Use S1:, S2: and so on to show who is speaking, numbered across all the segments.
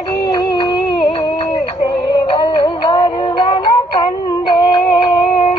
S1: பாடி சேவல் வருவன கண்டேன்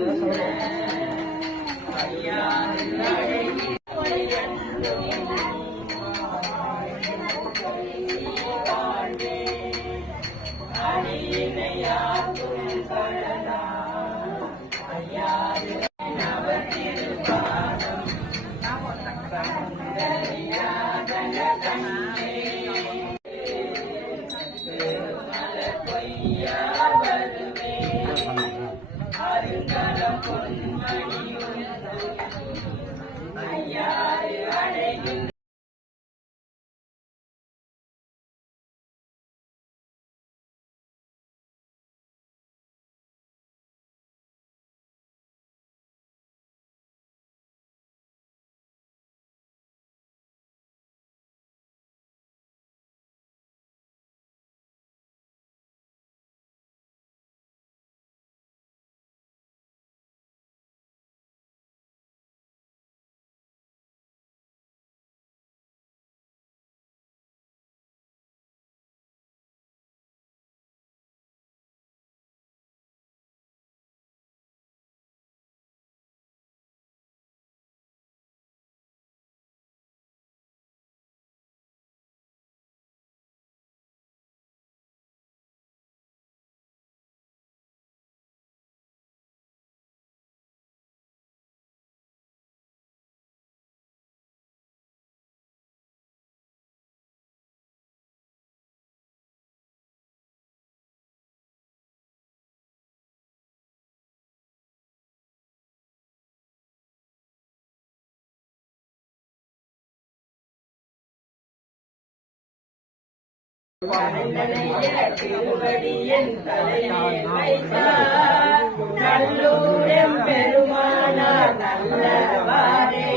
S1: நல்லூரம் பெருமானார் நல்லவாரே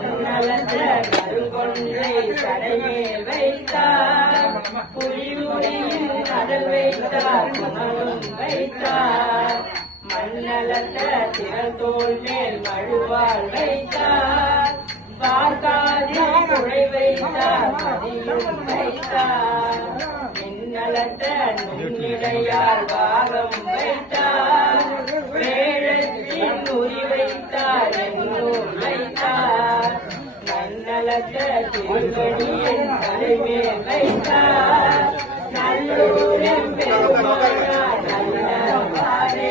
S1: பொன்னலந்த கருங்கொன்றை தடையே வைத்தார் புலிமுடியின் கடல் வைத்தார் குணமும் வைத்தார் மண்ணலந்த மேல் மழுவால் வைத்தார். பார்க்காதே குழை வைத்தார் மதியும் வைத்தார். மின்னலந்த நுண்ணிடையால் பாகம் வைத்தார். வேழத்தின் உரி வைத்தார் என்னும் வைத்தார். நன்னலத்த திருவடியின் தலைமே வைத்தார். நல்லூரின் பெருமானார் நல்ல பாரே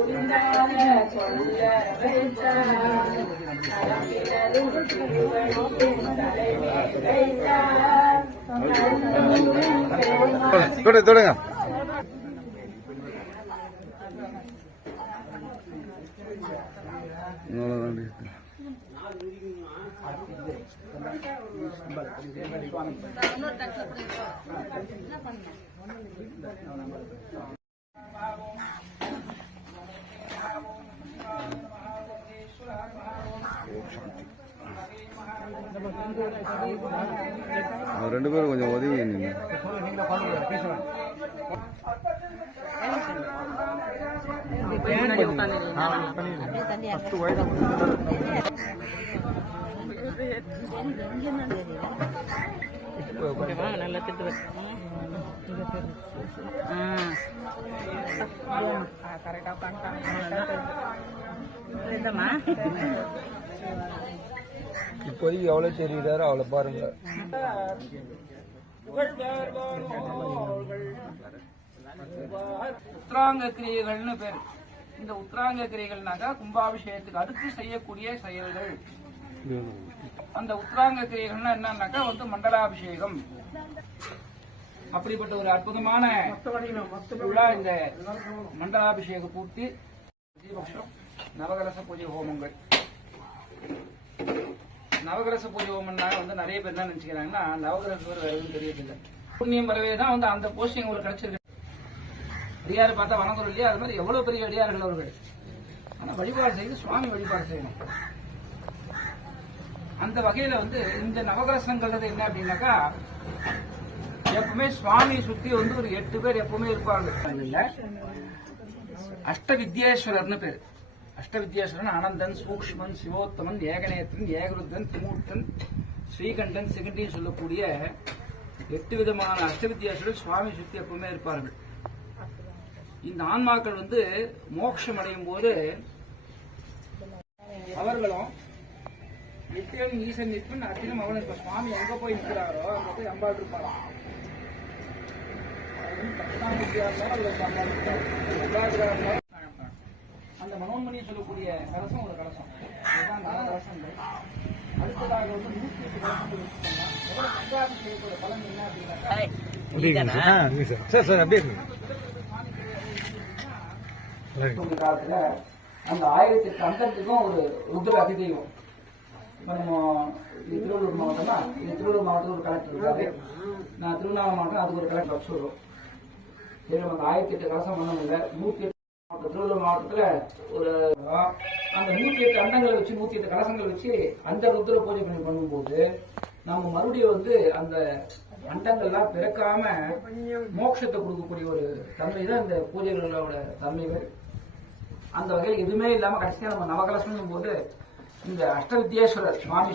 S1: நல்லவாரே சொல்ல வைத்தார்
S2: தொடு தொடுங்க. என்ன ஓம் அவர் ரெண்டு பேரும் கொஞ்சம் உதவி நின்று
S1: நல்லா திட்டு கரெக்டாக
S3: போய் எவ்வளோ தெரியுறாரு அவ்வளோ பாருங்க.
S4: உத்ராங்க கிரியைகள்னு பேர். இந்த உத்ராங்க கிரியைகள்னாக்கா கும்பாபிஷேகத்துக்கு அடுத்து செய்யக்கூடிய செயல்கள். அந்த உத்ராங்க கிரியைகள்னா என்னன்னாக்கா வந்து மண்டலாபிஷேகம். அப்படிப்பட்ட ஒரு அற்புதமான விழா இந்த மண்டலாபிஷேக பூர்த்தி. பிரதிபக்ஷம் நவகலச பூஜை ஹோமங்கள். நவகிரச பூஜை வந்து நிறைய பேர் என்ன நினைச்சுக்கிறாங்கன்னா நவகிரசர் வேற எதுவும் தெரியதில்லை புண்ணியம் வரவே தான் வந்து அந்த போஸ்டிங் உங்களுக்கு கிடைச்சிருக்கு. அடியார் பார்த்தா வணங்குறோம் இல்லையா? அது மாதிரி எவ்வளவு பெரிய அடியார்கள் அவர்கள். ஆனா வழிபாடு செய்து சுவாமி வழிபாடு செய்யணும். அந்த வகையில வந்து இந்த நவகிரசங்கிறது என்ன அப்படின்னாக்கா எப்பவுமே சுவாமி சுத்தி வந்து ஒரு எட்டு பேர் எப்பவுமே இருப்பாங்க. அஷ்ட வித்யேஸ்வரர்னு பேர். அஷ்ட வித்யேஸ்வரன் அனந்தன் சூக்ஷ்மன் சிவோத்தமன் ஏகநேத்திரன் ஏகருத்தன் திமூர்த்தன் ஸ்ரீகண்டன் சிகண்டி சொல்லக்கூடிய எட்டு விதமான அஷ்டவித்யாசுரன் சுவாமி சுத்தி எப்பவுமே இருப்பார்கள் இந்த ஆன்மாக்கள் வந்து மோட்சம் அடையும் போது அவர்களும் நித்தியம் ஈசன் நிற்பன் அத்தினம் அவன் இப்ப சுவாமி எங்க போய் நிற்கிறாரோ அங்க போய் அம்பாள் இருப்பாராம் அது அம்பாள் இருப்பார். உபாதிரா இருந்தாலும் அந்த மனோன்மணி சொல்லக்கூடிய கலசம் ஒரு கலசம். இதுதான் நல கலசங்கள். அடுத்ததாக வந்து நூற்றி எட்டு கலசங்கள் வச்சுக்கோங்க. எவ்வளவு பஞ்சாபிஷேகத்தோட பலன் என்ன அப்படின்னாக்கா
S3: சார். சார் அப்படியே
S4: இந்த காலத்துல அந்த ஆயிரத்தி எட்டு அந்தத்துக்கும் ஒரு ருத்ர அதிதெய்வம். இப்ப நம்ம திருவள்ளூர் மாவட்டம்னா இது திருவள்ளூர் மாவட்டத்தில் ஒரு கலெக்டர் இருக்காரு. நான் திருவண்ணாமலை மாவட்டம் அதுக்கு ஒரு கலெக்டர் வச்சுருவோம் சரி ஆயிரத்தி எட்டு கலசம் பண்ண முடியல நூத்தி எட்டு மாவட்டம் திருவள்ளூர் மாவட்டத்துல ஒரு அந்த நூத்தி எட்டு அண்டங்களை வச்சு நூத்தி எட்டு கலசங்கள் வச்சு அந்த ருத்ர பூஜை பண்ணி பண்ணும்போது நம்ம மறுபடியும் வந்து அந்த அண்டங்கள்லாம் பிறக்காம மோட்சத்தை கொடுக்கக்கூடிய ஒரு தன்மை தான் இந்த பூஜைகளோட தன்மைகள். அந்த வகையில் எதுவுமே இல்லாம கடைசியா நம்ம நவகலசம் போது இந்த அஷ்டவித்யேஸ்வரர் சுவாமி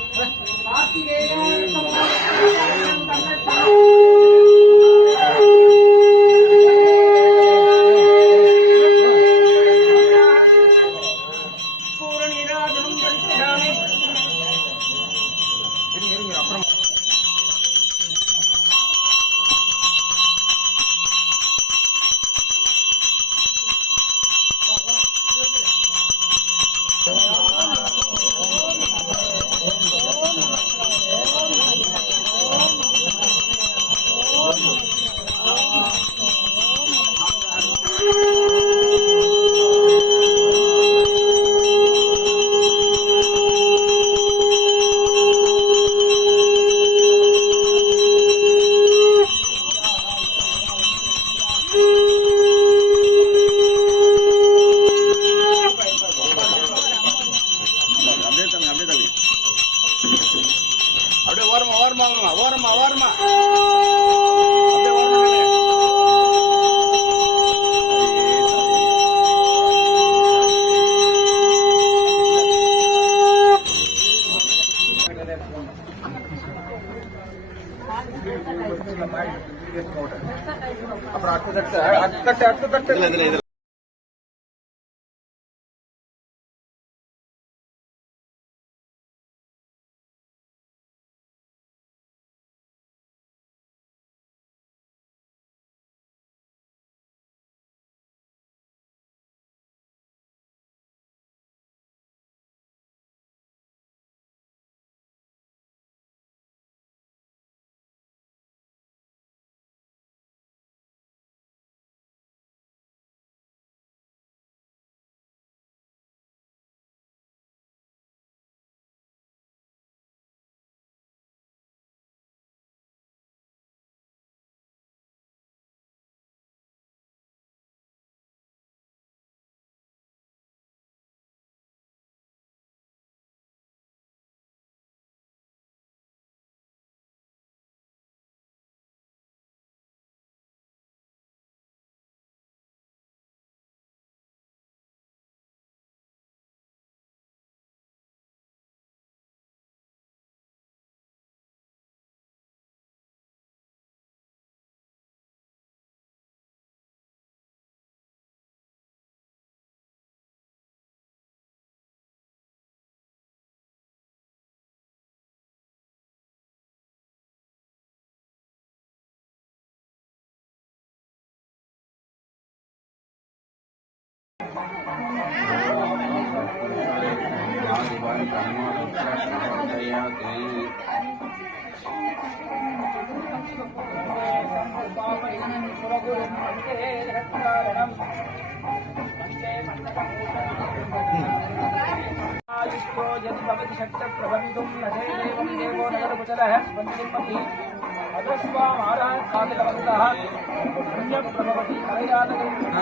S2: அப்படியே ஓரமா ஓரமா வாங்கம்மா, ஓரமா ஓரமா அப்படியே ஓரமா நில்லு.
S3: அப்புறம் அடுத்த தட்டு அடுத்த தட்டு அடுத்த
S4: तो यदि भवति शक्तः प्रभवितुम् अजय देवं देवो
S5: नगरकुचलः स्पन्दिन्मति अग्रस्वामाराधसाधकवन्तः पुण्यं प्रभवति। हरयादयोः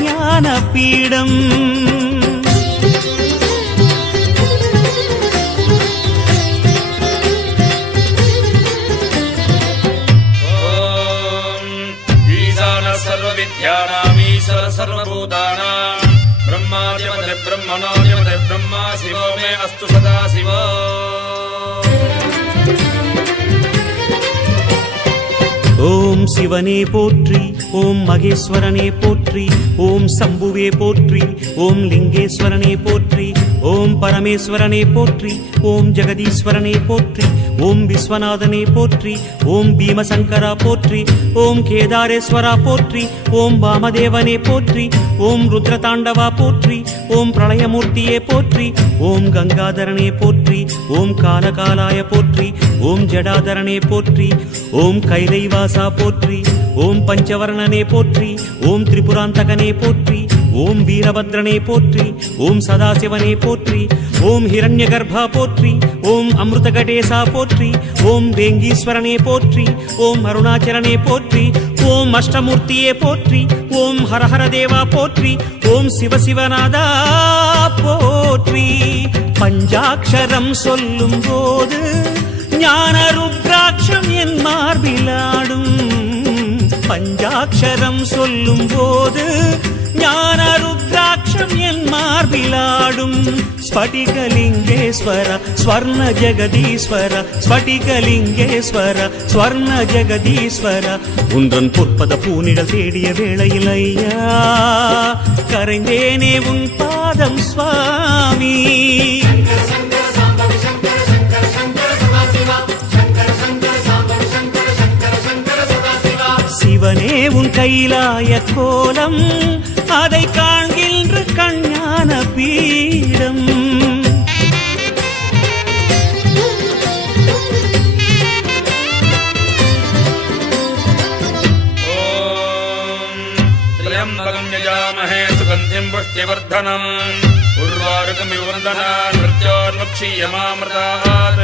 S3: ஞான பீடம்
S5: ஓம் சிவனே போற்றி ஓம் மகேஸ்வரனே போற்றி ஓம் சம்புவே போற்றி ஓம் லிங்கேஸ்வரனே போற்றி ஓம் பரமேஸ்வரனே போற்றி ஓம் ஜெகதீஸ்வரனே போற்றி. ஓம் விஸ்வநாதனே போற்றி ஓம் பீமசங்கரா போற்றி ஓம் கேதாரேஸ்வரா போற்றி ஓம் வாமதேவனே போற்றி ஓம் ருத்ரதாண்டவா போற்றி ஓம் பிரளயமூர்த்தியே போற்றி ஓம் கங்காதரனே போற்றி ஓம் காலகாலாய போற்றி ஓம் ஜடாதரனே போற்றி ஓம் கைலைவாசா போற்றி ஓம் பஞ்சவர்ணனே போற்றி ஓம் திரிபுராந்தகனே போற்றி ஓம் வீரபத்ரனே போற்றி ஓம் சதாசிவனே போற்றி ஓம் ஹிரண்ய கர்ப்பா போற்றி ஓம் அமிர்தகடேசா போற்றி ஓம் வேங்கீஸ்வரனே போற்றி ஓம் அருணாச்சலனே போற்றி ஓம் அஷ்டமூர்த்தியே போற்றி ஓம் ஹரஹர தேவா போற்றி ஓம் சிவசிவநாதா போற்றி. பஞ்சாட்சரம் சொல்லும் போது ஞான ருத்ராட்சம் என் மார்பிலாடும் பஞ்சாட்சரம் சொல்லும் போது ஞான ருத்ராட்சம் என் மார்பிலாடும். ஸ்படிகலிங்கேஸ்வர ஸ்வர்ண ஜெகதீஸ்வர ஸ்படிகலிங்கேஸ்வர ஸ்வர்ண ஜெகதீஸ்வர உன்றன் பொற்பத பூனிடல் தேடிய வேளையில் ஐயா கரைந்தேனே உன் பாதம் சுவாமி. சிவனே உன் கைலாய கோலம் அதை காண்கின்ற கண்ணான பீடம்.
S3: யஜாமஹே சுகந்திம் புஷ்டிவர்தனம் உர்வாருகமிவர்தனா நிருத்யோர்வக்ஷீயமாமிருதாத்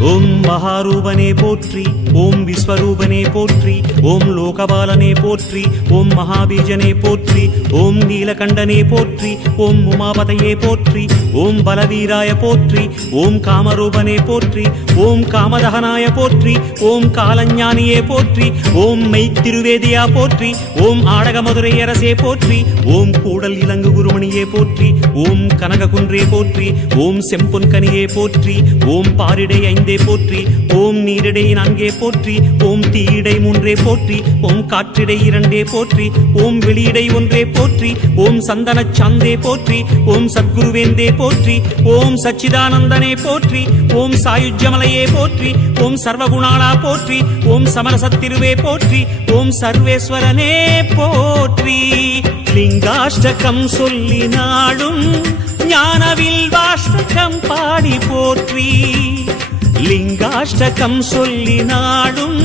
S5: ஓம் மகாரூபனே போற்றி ஓம் விஸ்வரூபனே போற்றி ஓம் லோகபாலனே போற்றி ஓம் மகாபீஜனே போற்றி ஓம் நீலகண்டனே போற்றி ஓம் உமாபதையே போற்றி ஓம் பலவீராய போற்றி ஓம் காமரூபனே போற்றி ஓம் காமதகனாய போற்றி ஓம் காலஞானியே போற்றி ஓம் மெய்த்திருவேதியா போற்றி ஓம் ஆடகமதுரை அரசே போற்றி ஓம் கூடல் இலங்கு குருமணியே போற்றி ஓம் கனககுன்றே போற்றி ஓம் செம்பொன்கனியே போற்றி ஓம் பாரிடை ஐந்தே போற்றி ஓம் நீரிடை நான்கே போற்றி ஓம் தீயிடை மூன்றே போற்றி ஓம் காற்றிடை இரண்டே போற்றி ஓம் வெளியிடை ஒன்றே போற்றி ஓம் சந்தன சாந்தே போற்றி ஓம் சத்குருவேந்தே போற்றி ஓம் சச்சிதானந்தனே போற்றி ஓம் சாயுஜ்யமலையே போற்றி ஓம் சர்வகுணாளா போற்றி ஓம் சமரசத்திருவே போற்றி ஓம் சர்வேஸ்வரனே போற்றி. லிங்காஷ்டகம் சொல்லினாலும் ஞானவில் வாஷ்டகம் பாடி போற்றி. லிங்காஷ்டகம் சொல்லி நாடும்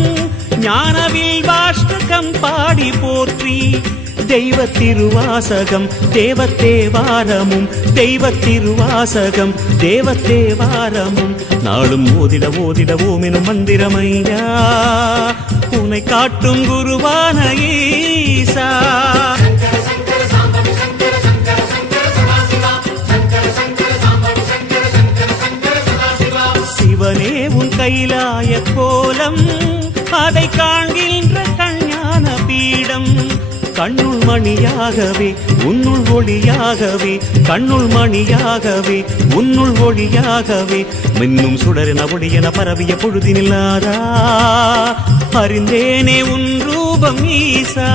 S5: ஞானவில் வாஷ்டகம் பாடி போற்றி. தெய்வ திருவாசகம் தேவத்தேவாரமும் தெய்வ திருவாசகம் தேவத்தேவாரமும் நாளும் ஓதிட ஓதிட ஓமெனும் மந்திரமையா. உனை காட்டும் குருவான ஈசா. சிவனே உன் கைலாய கோலம். அதை காண்கின்ற கஞ்ஞான பீடம். கண்ணுள் மணியாகவே உன்னுள் ஒளியாகவே கண்ணுள் மணியாகவே உன்னுள் ஒளியாகவே. மின்னும் சுடரின ஒளியென பரவிய பொழுதினில்லாதா அறிந்தேனே உன் ரூபம் ஈசா.